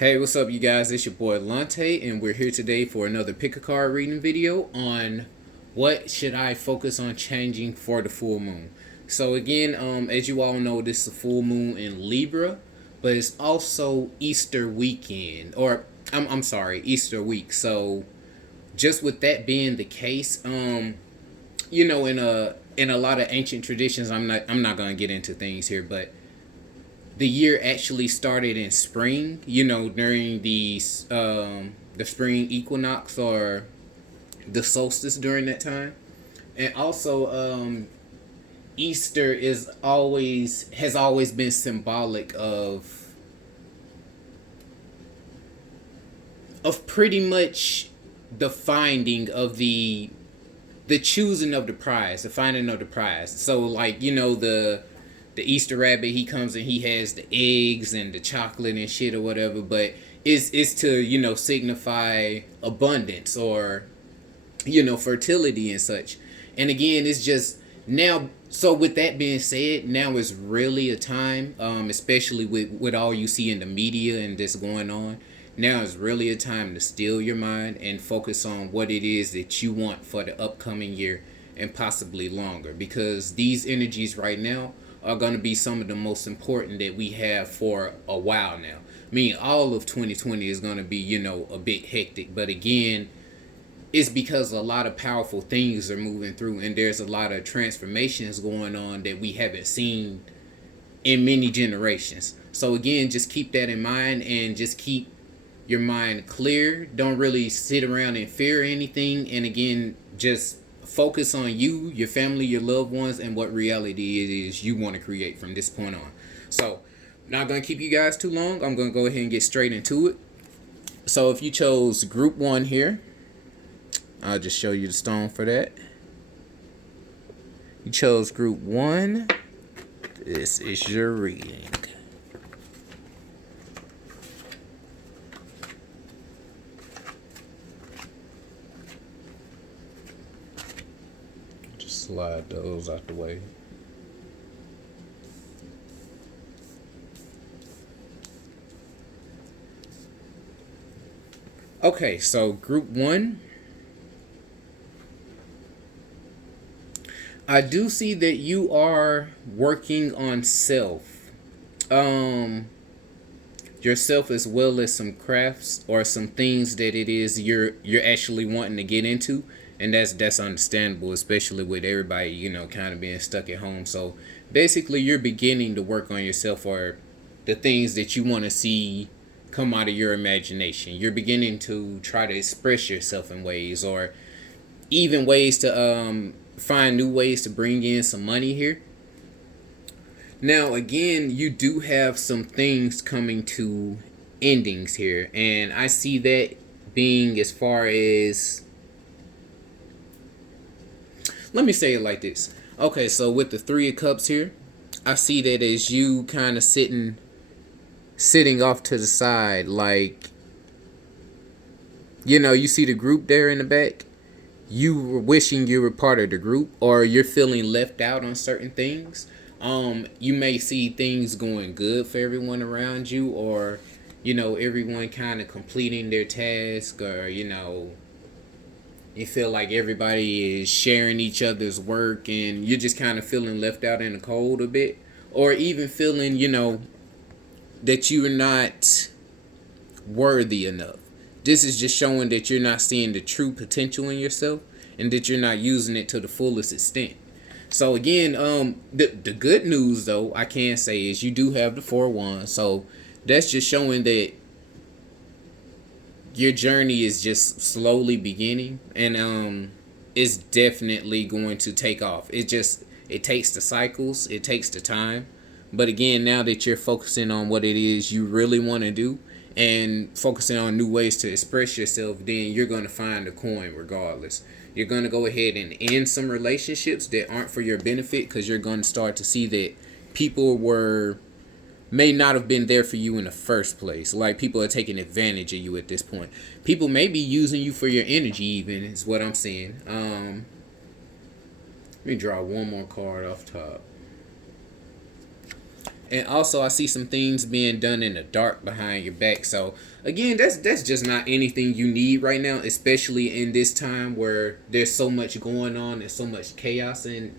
Hey, what's up, you guys? It's your boy Lante, and we're here today for another pick a card reading video on what should I focus on changing for the full moon. So again, as you all know, this is a full moon in Libra, but it's also Easter weekend, or I'm sorry, Easter week. So just with that being the case, in a lot of ancient traditions, I'm not gonna get into things here, but the year actually started in spring, during the spring equinox or the solstice during that time. And also Easter is always has always been symbolic of pretty much the finding of the choosing of the prize, the finding of the prize. So like, the Easter rabbit, he comes and he has the eggs and the chocolate and shit or whatever, but it's to, signify abundance or, fertility and such. And again, it's just now. So with that being said, now is really a time, especially with all you see in the media and this going on. Now is really a time to still your mind and focus on what it is that you want for the upcoming year and possibly longer, because these energies right now are going to be some of the most important that we have for a while now. I mean, all of 2020 is going to be, a bit hectic, but again, it's because a lot of powerful things are moving through and there's a lot of transformations going on that we haven't seen in many generations. So again, just keep that in mind and just keep your mind clear. Don't really sit around and fear anything. And again, just focus on you, your family, your loved ones, and what reality it is you want to create from this point on. So, not going to keep you guys too long. I'm going to go ahead and get straight into it. So, if you chose group 1 here, I'll just show you the stone for that. You chose group 1. This is your reading. Just slide those out the way. Okay, so group 1. I do see that you are working on self. Yourself, as well as some crafts or some things that it is you're actually wanting to get into, and that's understandable, especially with everybody, kind of being stuck at home. So basically you're beginning to work on yourself or the things that you want to see come out of your imagination. You're beginning to try to express yourself in ways, or even ways to find new ways to bring in some money here. Now, again, you do have some things coming to endings here, and I see that being as far as, let me say it like this. Okay, so with the 3 of Cups here, I see that as you kind of sitting off to the side, like, you see the group there in the back. You were wishing you were part of the group, or you're feeling left out on certain things. You may see things going good for everyone around you, or everyone kind of completing their task, or you feel like everybody is sharing each other's work and you're just kind of feeling left out in the cold a bit, or even feeling that you're not worthy enough. This is just showing that you're not seeing the true potential in yourself and that you're not using it to the fullest extent. So again, the good news though I can say is you do have the 4 of Wands. So that's just showing that your journey is just slowly beginning, and it's definitely going to take off. It takes the cycles, it takes the time. But again, now that you're focusing on what it is you really want to do and focusing on new ways to express yourself, then you're going to find a coin regardless. You're going to go ahead and end some relationships that aren't for your benefit, because you're going to start to see that people may not have been there for you in the first place. Like, people are taking advantage of you at this point. People may be using you for your energy even, is what I'm saying. Let me draw one more card off top. And also, I see some things being done in the dark behind your back. So again, that's just not anything you need right now, especially in this time where there's so much going on and so much chaos and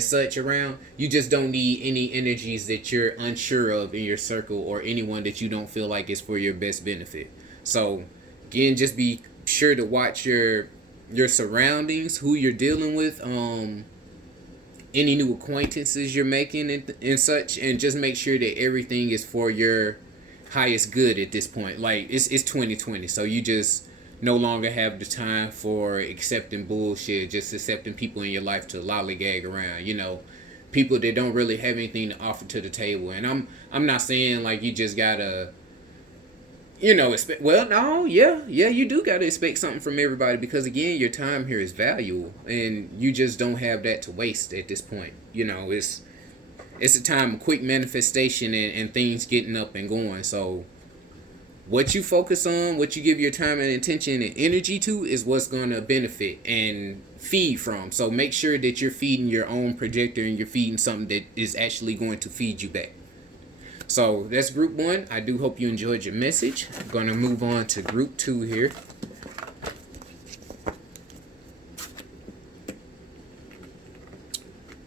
such around. You just don't need any energies that you're unsure of in your circle, or anyone that you don't feel like is for your best benefit. So again, just be sure to watch your surroundings, who you're dealing with, any new acquaintances you're making, and such, and just make sure that everything is for your highest good at this point. Like it's 2020, so you just no longer have the time for accepting bullshit, just accepting people in your life to lollygag around, people that don't really have anything to offer to the table. And I'm not saying like you just gotta, expect. Well, no, yeah, you do gotta expect something from everybody, because again, your time here is valuable, and you just don't have that to waste at this point. It's a time of quick manifestation, and things getting up and going. So what you focus on, what you give your time and attention and energy to, is what's going to benefit and feed from. So make sure that you're feeding your own projector, and you're feeding something that is actually going to feed you back. So that's group 1. I do hope you enjoyed your message. I'm going to move on to group 2 here.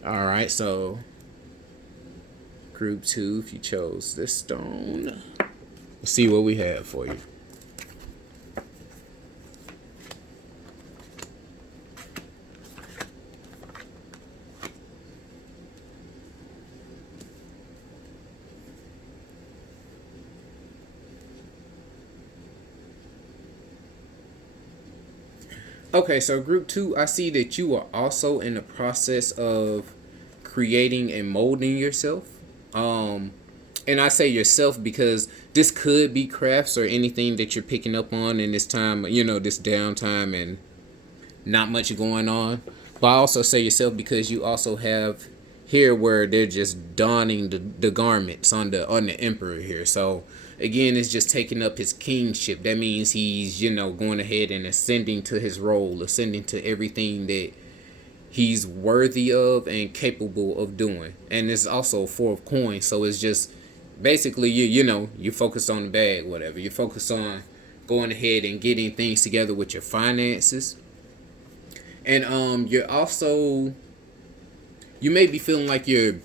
All right, so group 2, if you chose this stone, let's see what we have for you. Okay, so group 2, I see that you are also in the process of creating and molding yourself. And I say yourself because this could be crafts or anything that you're picking up on in this time, this downtime and not much going on. But I also say yourself because you also have here where they're just donning the garments on the emperor here. So again, it's just taking up his kingship. That means he's, going ahead and ascending to his role, ascending to everything that he's worthy of and capable of doing. And it's also 4 of coins, so it's just basically you focus on the bag, whatever. You focus on going ahead and getting things together with your finances. And you're also, you may be feeling like you're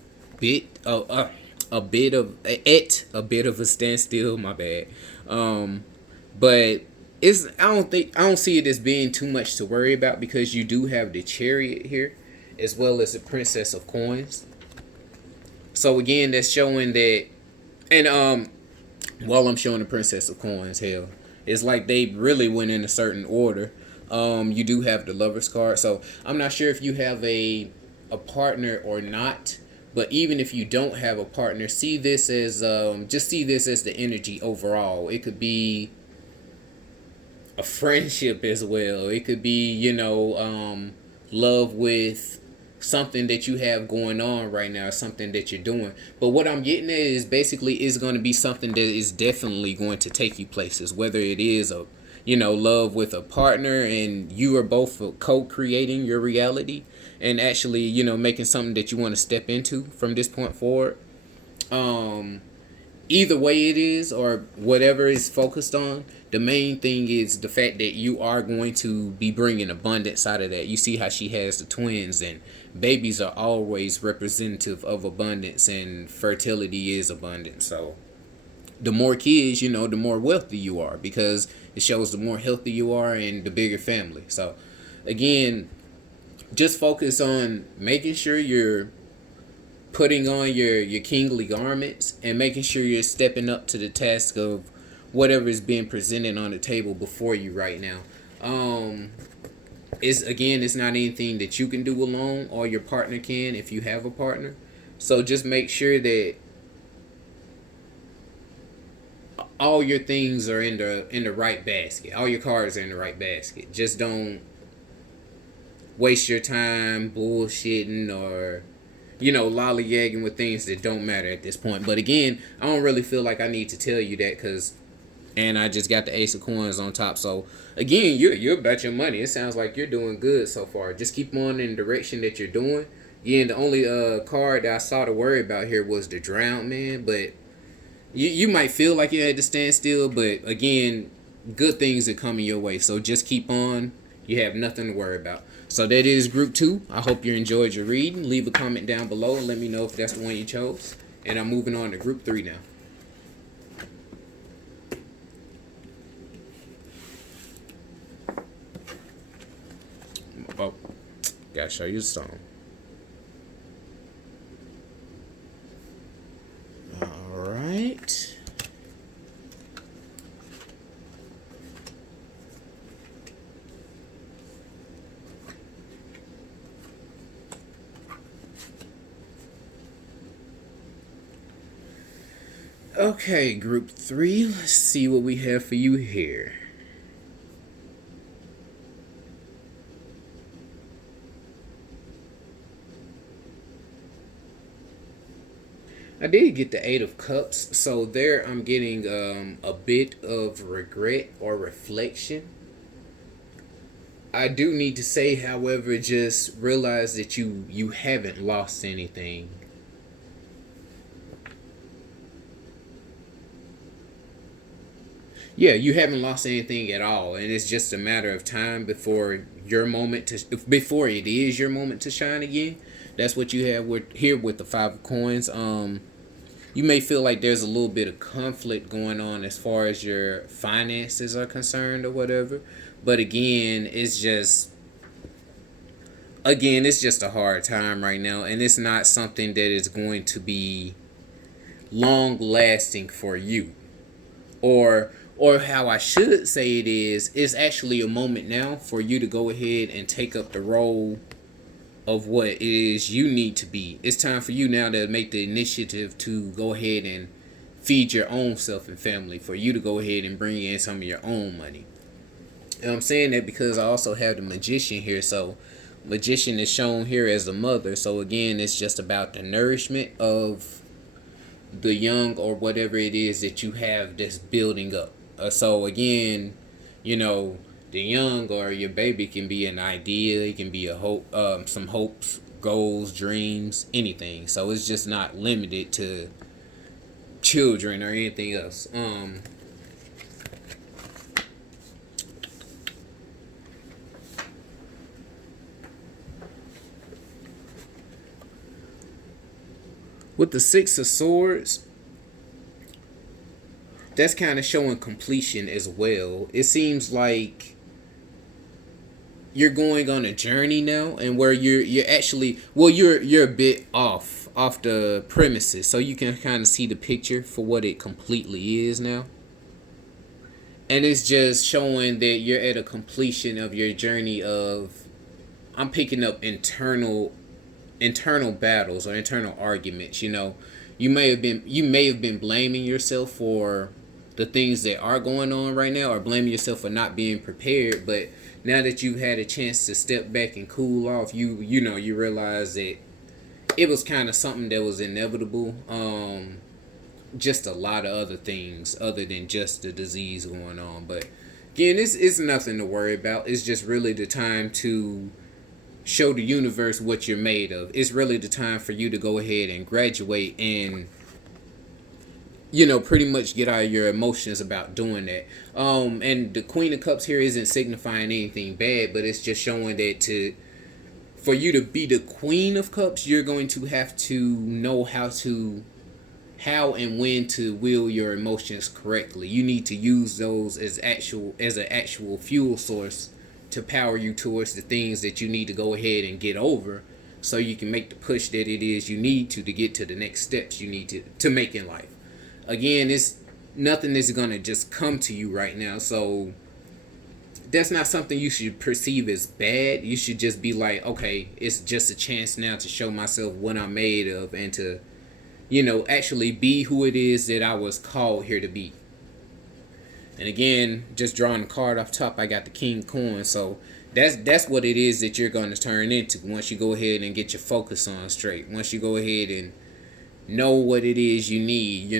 a bit of a standstill. My bad. But I don't see it as being too much to worry about, because you do have the Chariot here, as well as the Princess of Coins. So again, that's showing that, and while I'm showing the Princess of Coins, hell, it's like they really went in a certain order. You do have the Lover's card, so I'm not sure if you have a partner or not. But even if you don't have a partner, see this as just see this as the energy overall. It could be a friendship as well. It could be, love with something that you have going on right now, something that you're doing. But what I'm getting at is basically is going to be something that is definitely going to take you places, whether it is a love with a partner and you are both co-creating your reality and actually, making something that you want to step into from this point forward. Either way it is, or whatever is focused on, the main thing is the fact that you are going to be bringing abundance out of that. You see how she has the twins, and babies are always representative of abundance, and fertility is abundance. So the more kids, the more wealthy you are, because it shows the more healthy you are and the bigger family. So again, just focus on making sure you're putting on your kingly garments and making sure you're stepping up to the task of whatever is being presented on the table before you right now. It's not anything that you can do alone, or your partner can if you have a partner. So just make sure that all your things are in the right basket. All your cards are in the right basket. Just don't waste your time bullshitting or lollygagging with things that don't matter at this point. But again, I don't really feel like I need to tell you that, and I just got the Ace of Coins on top. So again, you're about your money. It sounds like you're doing good so far. Just keep on in the direction that you're doing. Yeah, and the only card that I saw to worry about here was the Drowned Man, but you might feel like you had to stand still, but again, good things are coming your way. So just keep on. You have nothing to worry about. So that is group 2. I hope you enjoyed your reading. Leave a comment down below and let me know if that's the one you chose. And I'm moving on to group 3 now. Oh, gotta show you the song. All right. Okay, group 3. Let's see what we have for you here. I did get the 8 of Cups, so there I'm getting a bit of regret or reflection. I do need to say, however, just realize that you haven't lost anything. Yeah, you haven't lost anything at all, and it's just a matter of time before it is your moment to shine again. That's what you have with the 5 of Coins. You may feel like there's a little bit of conflict going on as far as your finances are concerned or whatever, but it's just a hard time right now, and it's not something that is going to be long lasting for you, or how I should say it is, it's actually a moment now for you to go ahead and take up the role of what it is you need to be. It's time for you now to make the initiative to go ahead and feed your own self and family, for you to go ahead and bring in some of your own money. And I'm saying that because I also have the Magician here. So Magician is shown here as the mother. So again, it's just about the nourishment of the young, or whatever it is that you have that's building up. So again, you know, the young or your baby can be an idea, it can be a hope, some hopes, goals, dreams, anything. So it's just not limited to children or anything else. With the 6 of Swords, that's kind of showing completion as well. It seems like you're going on a journey now, and where you're actually, well, you're a bit off the premises, so you can kind of see the picture for what it completely is now. And it's just showing that you're at a completion of your journey of, I'm picking up internal battles or internal arguments. You may have been blaming yourself for the things that are going on right now, or blaming yourself for not being prepared. But now that you've had a chance to step back and cool off, you realize that it was kind of something that was inevitable. Just a lot of other things other than just the disease going on. But again, it's nothing to worry about. It's just really the time to show the universe what you're made of. It's really the time for you to go ahead and graduate and pretty much get out of your emotions about doing that. And the Queen of Cups here isn't signifying anything bad, but it's just showing that for you to be the Queen of Cups, you're going to have to know how and when to wield your emotions correctly. You need to use those as an actual fuel source to power you towards the things that you need to go ahead and get over, so you can make the push that it is you need to get to the next steps you need to make in life. Again, it's nothing is gonna just come to you right now, so that's not something you should perceive as bad. You should just be like, okay, it's just a chance now to show myself what I'm made of, and to actually be who it is that I was called here to be. And again, just drawing the card off top, I got the King Coin. So that's what it is that you're going to turn into once you go ahead and get your focus on straight. Once you go ahead and know what it is you need,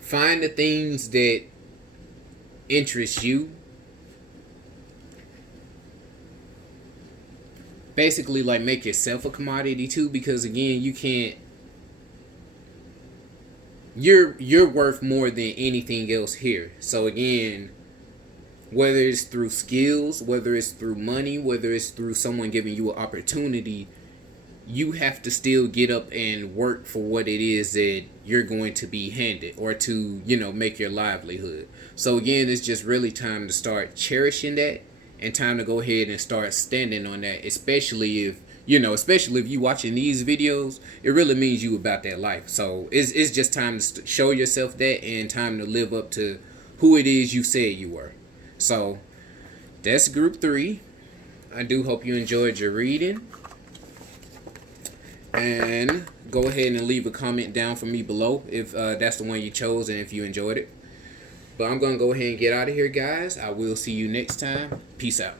find the things that interest you. basically like make yourself a commodity too, because again, you can't. You're worth more than anything else here. So again, whether it's through skills, whether it's through money, whether it's through someone giving you an opportunity, you have to still get up and work for what it is that you're going to be handed, or to, make your livelihood. So again, it's just really time to start cherishing that, and time to go ahead and start standing on that, especially if you watching these videos, it really means you about that life. So it's just time to show yourself that, and time to live up to who it is you said you were. So that's group 3. I do hope you enjoyed your reading. And go ahead and leave a comment down for me below if that's the one you chose and if you enjoyed it. But I'm going to go ahead and get out of here, guys. I will see you next time. Peace out.